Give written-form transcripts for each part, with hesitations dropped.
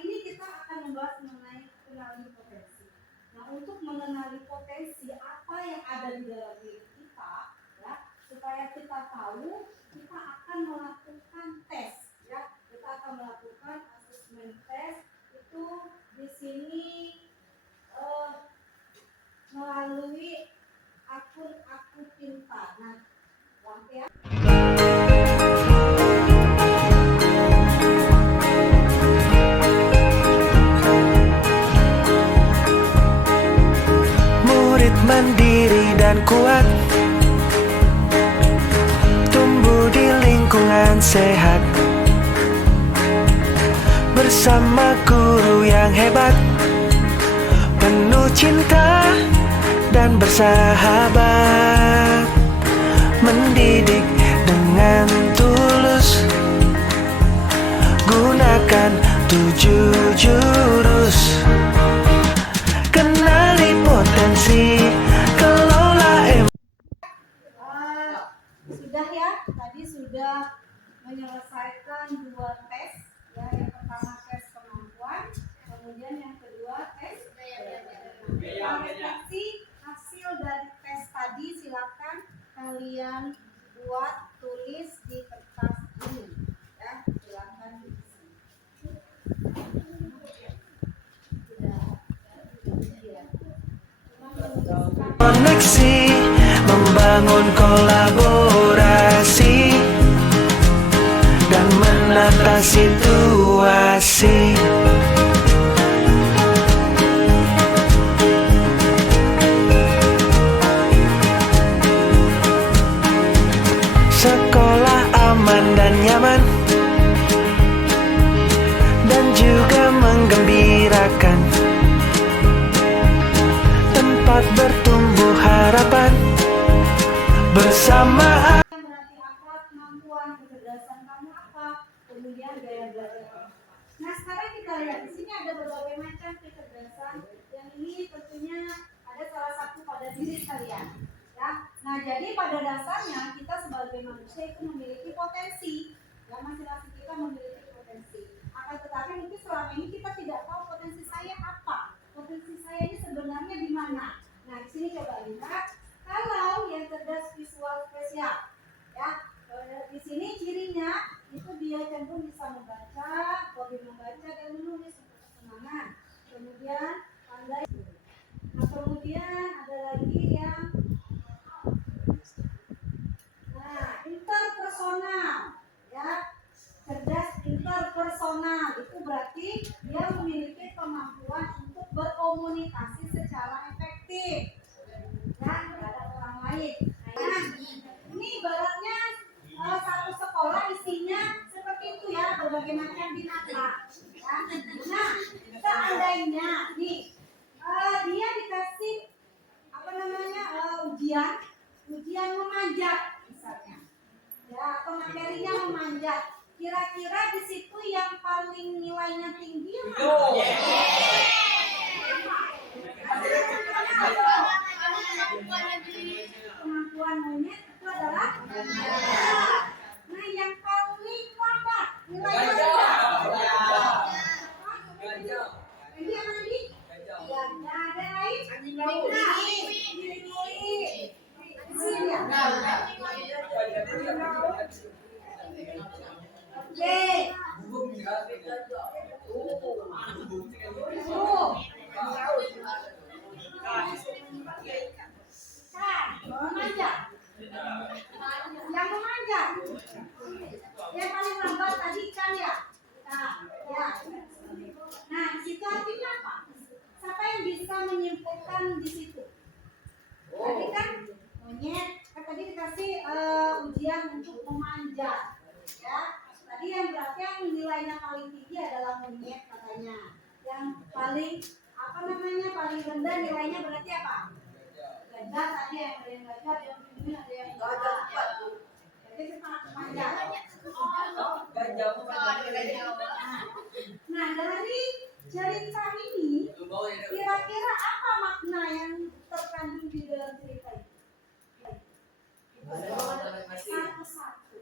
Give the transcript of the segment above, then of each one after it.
hari ini kita akan membahas mengenai kenali potensi. Nah, untuk mengenali potensi apa yang ada di dalam diri kita, ya, supaya kita tahu, kita akan melakukan tes, ya. Kita akan melakukan asesmen tes itu di sini melalui akun Aku Pintar. Nah, ya. Murid mandiri dan kuat, tumbuh di lingkungan sehat, bersama guru yang hebat, penuh cinta dan bersahabat, mendidik dengan tulus, gunakan 7 jurus. Kenali potensi, kelola Sudah ya, tadi sudah menyelesaikan 2 tes, ya. Yang pertama tes kemampuan, kemudian yang kedua tes refleksi hasil dari tes tadi. Silakan kalian buat, tulis di kertas ini, ya. Silakan diisi. koneksi, membangun kolaborasi, dan menata situasi. Sekolah aman dan nyaman, dan juga menggembirakan, tempat bertumbuh harapan bersama. Berarti apa kemampuan, kecerdasan kamu apa, kemudian gaya belajar kamu. Nah, sekarang kita lihat di sini ada berbagai macam kecerdasan. Yang ini tentunya ada salah satu pada diri kalian, ya. Nah, jadi pada dasarnya kita sebagai manusia itu memiliki potensi, ya. Masing-masing kita memiliki potensi. Akan tetapi mungkin selama ini kita tidak tahu potensi saya apa, potensi saya ini sebenarnya di mana. Nah, di sini coba lihat. Kalau yang cerdas visual spesial, ya, di sini cirinya itu dia cenderung bisa membaca, hobi membaca dan menulis untuk kesenangan. Kemudian pandai. Nah, kemudian ada lagi yang interpersonal, ya. Cerdas interpersonal itu berarti dia memiliki kemampuan untuk berkomunikasi secara efektif, ya, terhadap orang lain. Nah, ini ibaratnya satu sekolah isinya seperti itu, ya, berbagai macam binatang, ya. Nah, seandainya nih dia dikasih ujian memanjat misalnya, ya, atau materinya memanjat, kira-kira di situ yang paling nilainya tinggi kemampuan monyet itu adalah nah, yang paling lambat nilainya ini apa tadi? Ya, ada lain? Memanjat. Yang memanjat. Yang paling lambat tadi ikan, ya. Nah, ya. Nah, di situ artinya apa? Siapa yang bisa menyimpulkan di situ? Tadi kan monyet, tadi dikasih ujian untuk memanjat, ya. Tadi yang berarti yang nilainya paling tinggi adalah monyet katanya. Yang paling paling rendah nilainya berarti apa? Gajah. Tadi ada yang gajah, ada yang pinguin, ada yang gajah. Jadi kita memanjat. Nah, dari cerita ini kira-kira apa makna yang terkandung di dalam cerita ini? Satu-satu.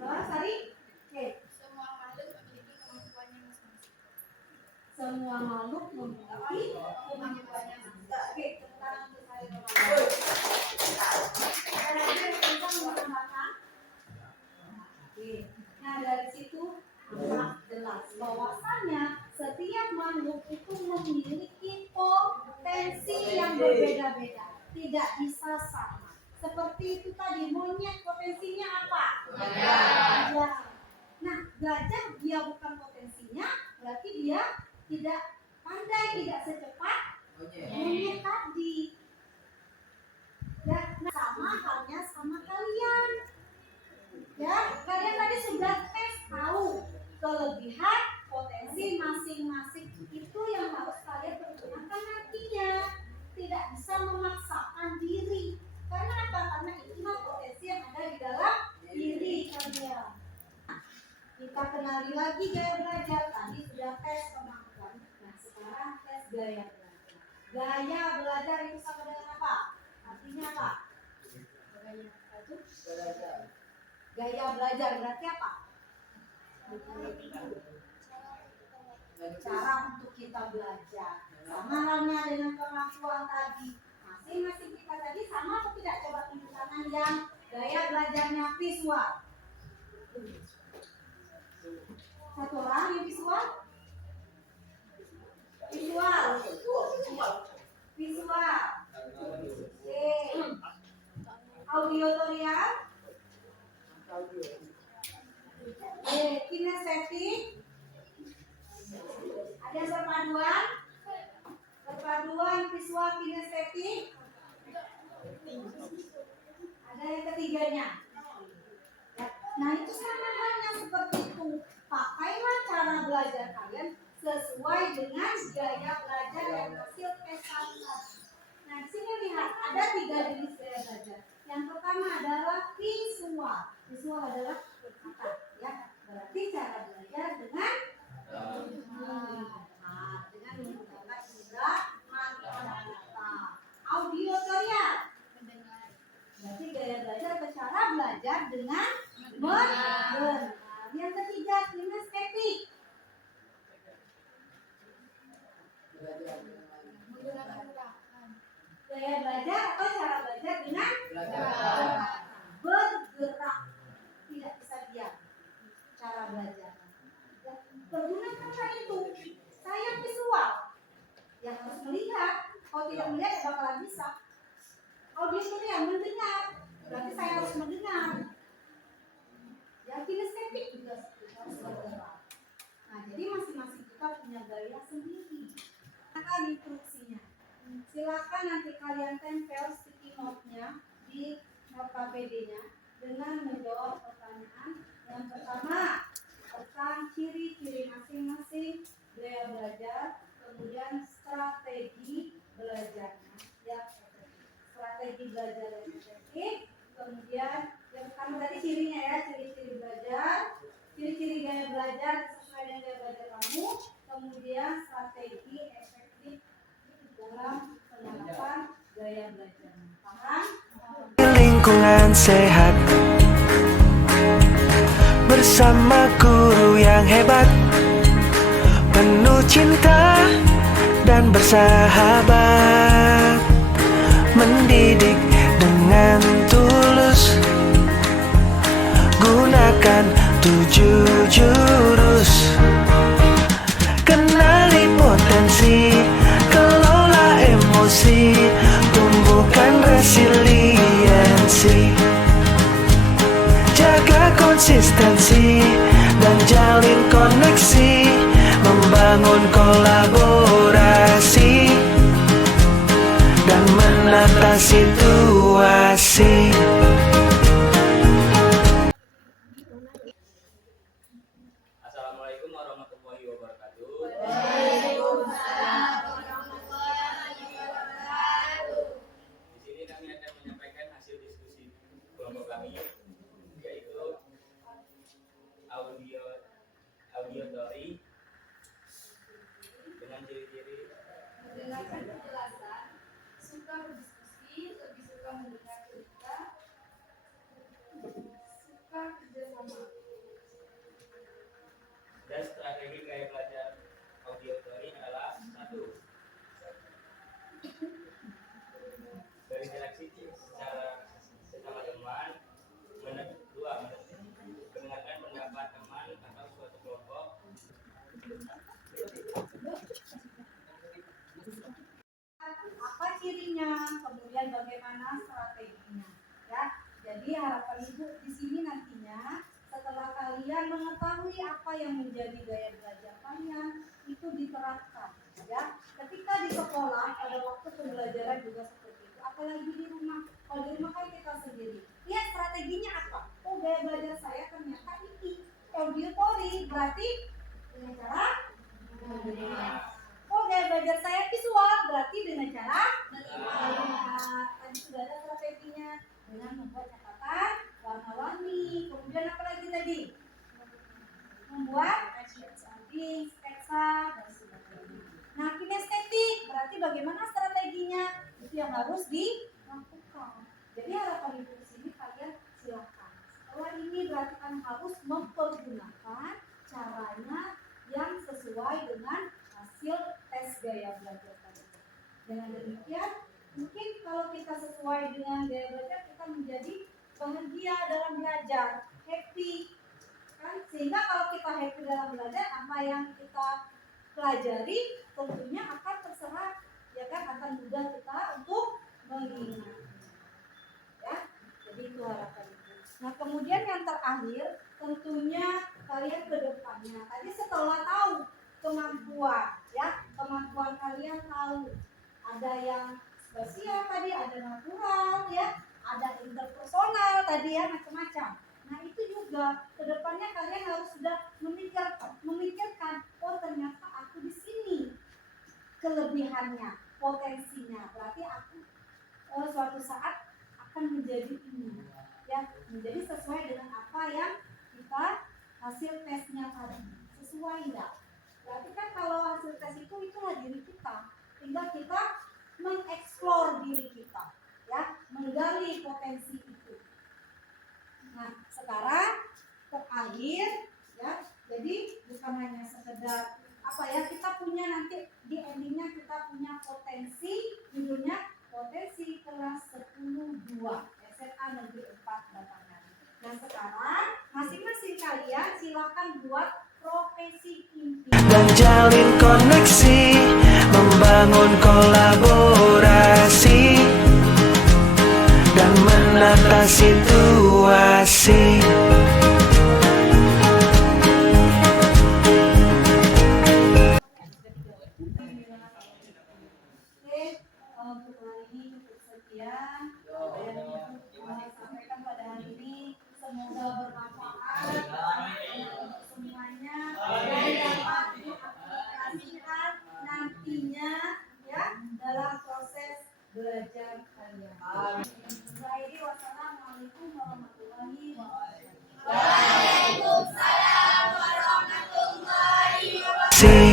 Tadi? Oke. semua makhluk memiliki kemampuannya. Oke, tentang saya ada yang bisa menambahkan. Oke, nah dari situ jelas bahwasannya setiap makhluk itu memiliki potensi yang berbeda-beda, tidak bisa sama. Seperti itu tadi, monyet potensinya apa? Ya. Nah, gajah dia bukan potensinya, berarti dia tidak pandai, tidak secepat monyet tadi. Ya, nah, sama halnya sama kalian. Ya, kalian tadi sudah tes tahu kelebihan potensi masing-masing itu yang harus kalian pergunakan nantinya. Tidak bisa memaksakan diri. Karena apa? Karena itulah potensi yang ada di dalam diri kalian. Kita kenali lagi gaya belajar. Tadi sudah tes kemampuan. Nah, sekarang tes gaya belajar. Gaya belajar itu sama dengan apa? Artinya apa? Gaya belajar berarti apa? Cara untuk kita belajar. Sama halnya dengan kemampuan tadi. Masing-masing kita tadi sama atau tidak? Coba tunjuk tangan yang gaya belajarnya visual. Satu orang yang visual. Visual. Oke. Audiotorial. Kinestetik. Ada perpaduan visual kinestetik. Ada yang ketiganya. Ya. Nah itu sama halnya seperti itu. Pakailah cara belajar kalian sesuai dengan gaya belajar yang hasil tes tadi. Nah sini lihat ada 3 jenis gaya belajar. Yang pertama adalah visual. Visual adalah apa? Ya, berarti cara belajar dengan menggunakan indera mata. Audiotorial. Berarti gaya belajar atau cara belajar dengan mendengar. Yang ketiga kinestetik. Gaya belajar atau cara belajar dengan bergerak, tidak bisa diam. Cara belajar. Pergunakan itu. Saya visual, yang harus melihat. Kalau tidak melihat, ya bakalan bisa. Audiotorial mendengar, berarti saya harus mendengar. Ya kinestetik juga harus bergerak. Nah, jadi masing-masing kita punya gaya sendiri. Akan instruksinya. Silakan nanti kalian tempel sticky note-nya di KPD-nya dengan menjawab pertanyaan. Yang pertama, tentang ciri-ciri masing-masing gaya belajar, kemudian strategi belajarnya. Ya, strategi belajar yang efektif. Kemudian yang pertama tadi cirinya ya, ciri-ciri belajar, ciri-ciri gaya belajar sesuai dengan gaya belajar kamu. Kemudian strategi efektif dalam penerapan gaya belajar. Paham? Lingkungan sehat bersama guru yang hebat, penuh cinta dan bersahabat, mendidik dengan tulus, gunakan 7 jurus, kenali potensi, kelola emosi, tumbuhkan resiliensi, jaga konsistensi dan jalin koneksi, membangun kolaborasi dan menata situasi. Assalamualaikum warahmatullahi wabarakatuh. Waalaikumsalam warahmatullahi wabarakatuh. Di sini kami akan menyampaikan hasil diskusi kelompok kami, yaitu audiotori dengan ciri-ciri Mendengarkan penjelasan, suka berdiskusi, lebih suka mendengar cerita, suka kerjasama. dan strategi gaya belajar audiotori adalah kemudian bagaimana strateginya, ya. Jadi harapan ibu di sini nantinya setelah kalian mengetahui apa yang menjadi gaya belajar kalian itu diterapkan, ya. Ketika di sekolah pada waktu pembelajaran juga seperti itu, apalagi di rumah. Kalau di rumah kan kita sendiri. Lihat strateginya apa? Oh, gaya belajar saya ternyata ini auditory, berarti dengan cara oh, gaya belajar saya visual, berarti dengan cara melihat. Tadi sudah ada strateginya dengan membuat catatan warna-warni. Kemudian apa lagi tadi? Membuat drawing, sketsa, dan sebagainya. Nah, kinestetik berarti bagaimana strateginya? Itu yang harus dilakukan. Jadi harapan ibu di sini kalian silakan. Setelah ini berarti kan harus mempergunakan caranya yang sesuai dengan hasil tes gaya belajar tadi. Dengan demikian, mungkin kalau kita sesuai dengan gaya belajar, kita menjadi bahagia dalam belajar, happy. Kan? Sehingga kalau kita happy dalam belajar, apa yang kita pelajari tentunya akan terserap, ya kan, akan mudah kita untuk mengingat. Ya, jadi itu harapan ibu. Nah, kemudian yang terakhir, tentunya kalian ke depannya. Tadi setelah tahu kemampuan, ya, kemampuan kalian tahu ada yang spesial tadi, ada natural, ya, ada interpersonal tadi, ya, macam-macam. Nah, itu juga kedepannya kalian harus sudah memikirkan, oh ternyata aku di sini kelebihannya, potensinya. Berarti aku suatu saat akan menjadi ini, ya, menjadi sesuai dengan apa yang kita hasil tesnya tadi. Sesuai enggak? Berarti kan kalau hasil tes itu itulah diri kita. Tinggal kita mengeksplor diri kita, ya, menggali potensi itu. Nah, sekarang terakhir, ya, jadi bukan hanya sekedar apa ya, kita punya nanti di endingnya kita punya potensi, judulnya potensi kelas 10-2 SMA Negeri 4 Batangan. Nah, sekarang masing-masing kalian silakan buat profesi impian dan jalin koneksi, membangun kolaborasi dan menata situasi. Untuk hari ini cukup sekian apa yang ibu sampaikan pada hari ini, semoga bermanfaat untuk semuanya dan dapat diaplikasikan nantinya, ya, dalam proses belajar kalian. Akhiri, wassalamualaikum warahmatullahi wabarakatuh. See